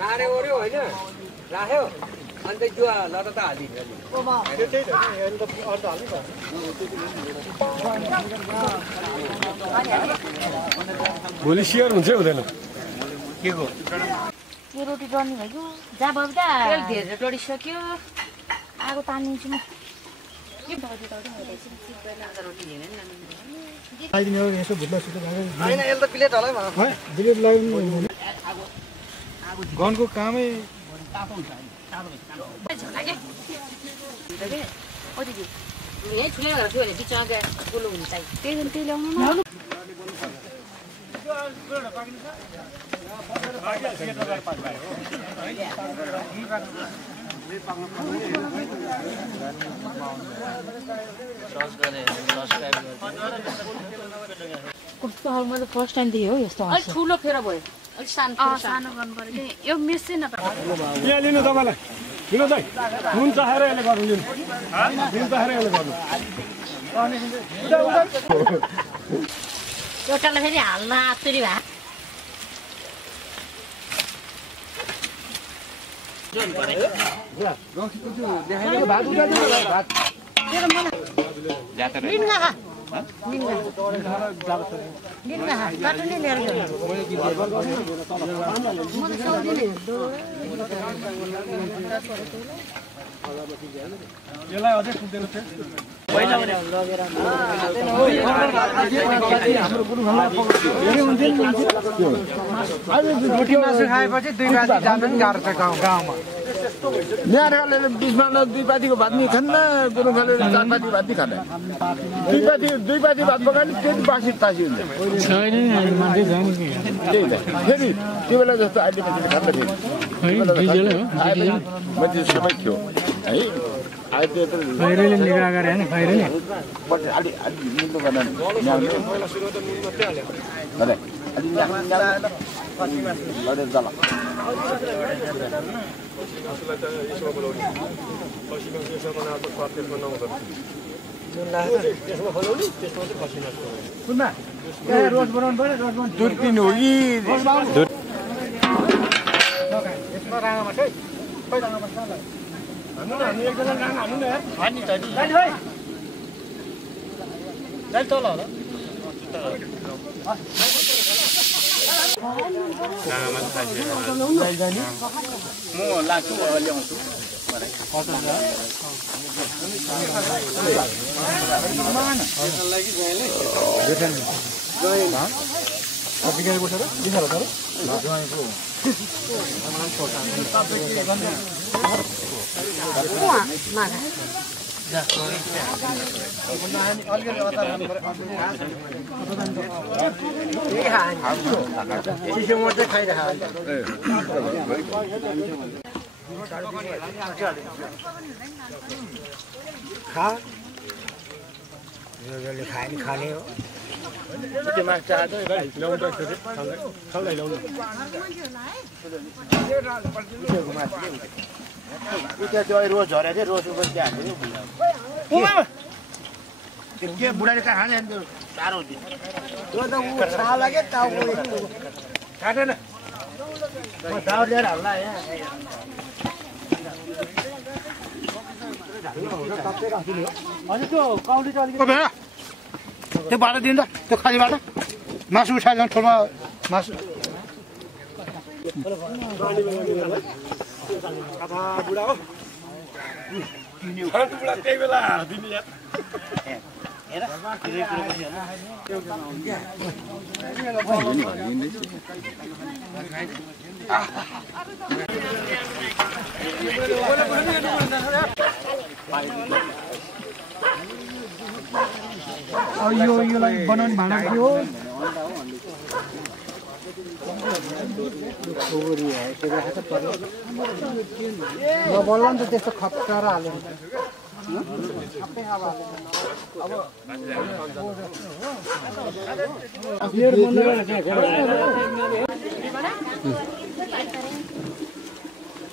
नारे ओर्यो होइन राख्यो अनि त जुवा लता त हालिदिन्छ भोलि सियर हुन्छ हुँदैन के को के रोटी डढ्ने भयो जा बबिता तेल धेरै डढिसक्यो आगो तानिदिन्छु म के बजी त रोटी हेरेन नि आइदिनु यसो भुट्ला सुत्ला हैन यसले त प्लेट होला है प्लेट लगाउनु गनको कामै तातो हुन्छ झलाके ओ दिदी यही ठुलै गरेर थियो भने बिचमा गोलो हुन्छ त्यही ल्याउनु न कस्तो हाल मैले फर्स्ट टाइम देखेँ हो यस्तो अलि ठुलो फेर भयो अलि सानो गर्नु पर्यो कि यो मिस्छ न यहाँ लिनु तपाईँलाई लिनु दाइ नुन चाहेर यसले गर्नु लिनु नुन चाहेर यसले गर्नु एउटालाई फेरि हाल्न आतुरी भए यसलाई अझै फुक्दैन रोटी मासु खाएपछि 2 बाजी जान पनि गाह्रो छ गाउँमा न्यारले 20 मा 2 पातीको भात नि खान्न गुरुङले 4 पाती भात नि खान्न 2 पाती भात पकाए नि त्यति बासी तासी हुन्छ छैन नि मान्छे जाने के त्यही त फेरि त्यो बेला जस्तो अहिले मान्छेले खान्न फेरि मान्छे सबै थियो है अहिले त खैरेले निगा गरे हैन खैरेले पछि अलि मिल्नु गर्न पहिला सुरु त नुन मात्रै हाल्यो अरे अलि लडे जाला आफूलाई त यसो बोलाउने खसीमा यसो बनाएर त स्वाद त्यसमा नहुँदो नुन लाग्छ त्यसमा बनाउने त्यसमा चाहिँ खसी नस्छ कुनमा रोज बनाउनु पर्यो रोज बनाउनु दुर्पिन हो कि यसमा राङामा चाहिँ खै राङामा छ हान्नु न हामी एकजना राङ हान्नु न यार हान्नु त नि दाइ भाइ दाइ तल होला राङामा खाइछ म लान्छु ल्याउँछु खा खाने हो त्यो माग चाहन्छ ल्याउँदा खाउँदै ल्याउनु त्यो रोज झरे थियो रोज उप के बुढाले कहाँ खाने साह्रो हुन्छ लाग्यो काटेन दाउ ल्याएर हाल्ला त्यो बाटो दिन्छ त्यो खाली बाटो मासु उठाएर जाउँ ठुलोमा मासु बुढा हो बुढा त्यही बेला दिने योलाई बनाउने भाँडा थियो बल्ल नि त त्यस्तो खप्टाएर हाल्यो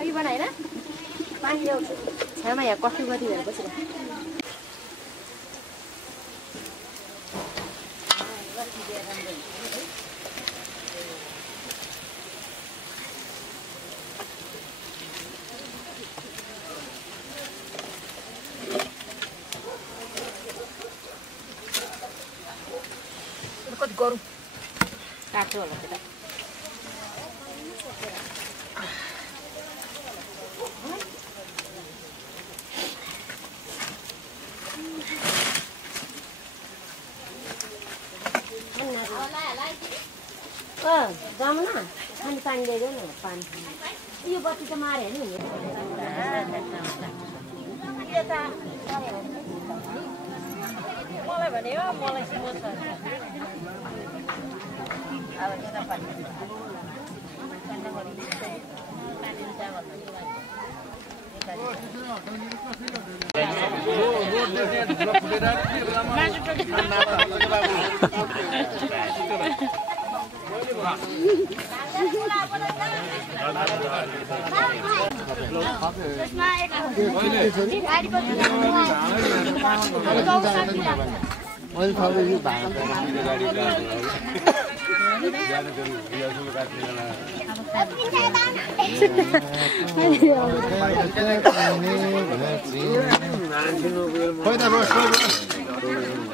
अघि बनाएर पानी ल्याउँछु छेउमा यहाँ कफी गरी भएर बसेर काट्छु होला त्यो जाऊँ न खाने पानी ल्याइदेऊ न पानी यो बत्ती त मारे नि मलाई भन्यो मलाई सिमो छ अब त्यता पनि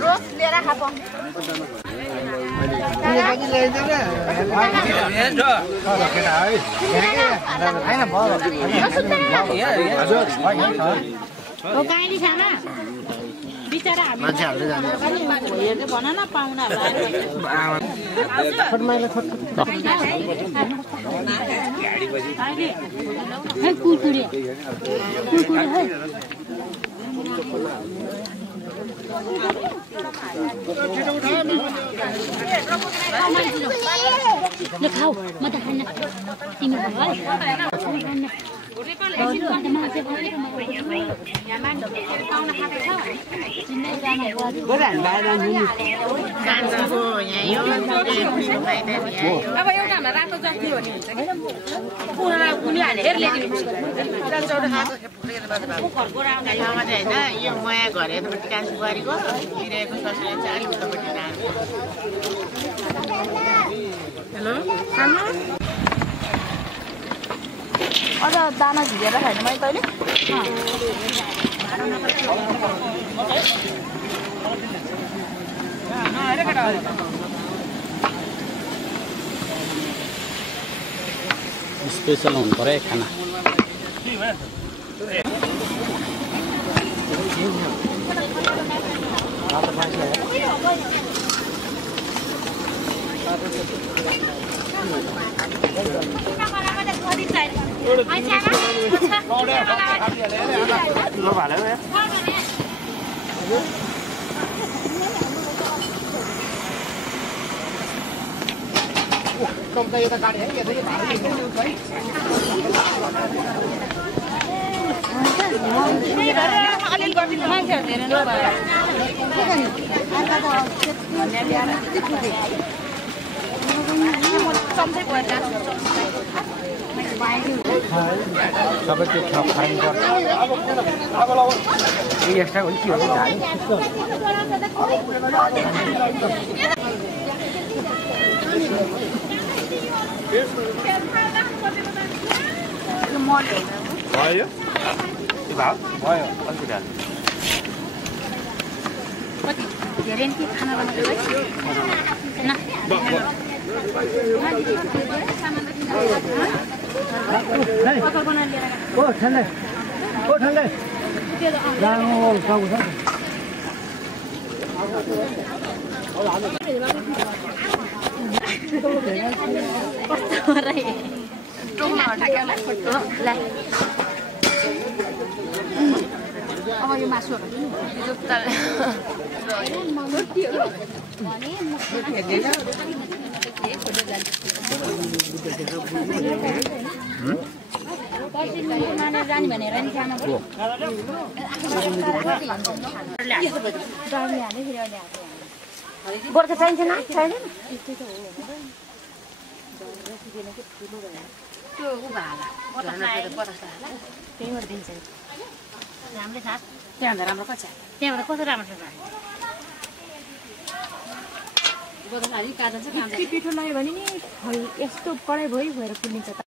रोस लिएर खाऊ गाडी खाना बिचारा हामी भन न पाहुनाहरूलाई कुरकुरे खाऊ म त खान्न तिमी अब एउटा हाम्रो रातो जति हो नि हुन्छ कि कुनी हालेर ल्याइदिनु यो माया घर यतापट्टि कान्छी बुहारीको बिराएको ससुराले चाहिँ अलिक उतापट्टि हेलो अझ दाना झिकेर खाएन मैले तैँले स्पेशल हुनु पर्यो खाना अब यो मासुहरू जाने भनेर नि खाना गोर्खा चाहिन्छ न छैन त्यो उ भाला त्यहीबाट दिन्छ राम्रै छ त्यहाँभन्दा राम्रो कति छ त्यहाँबाट कस्तो राम्रो छ गोर्खा खाली काट्दा चाहिँ पिठो लगायो भने नि यस्तो कराई भइभएर फुलिन्छ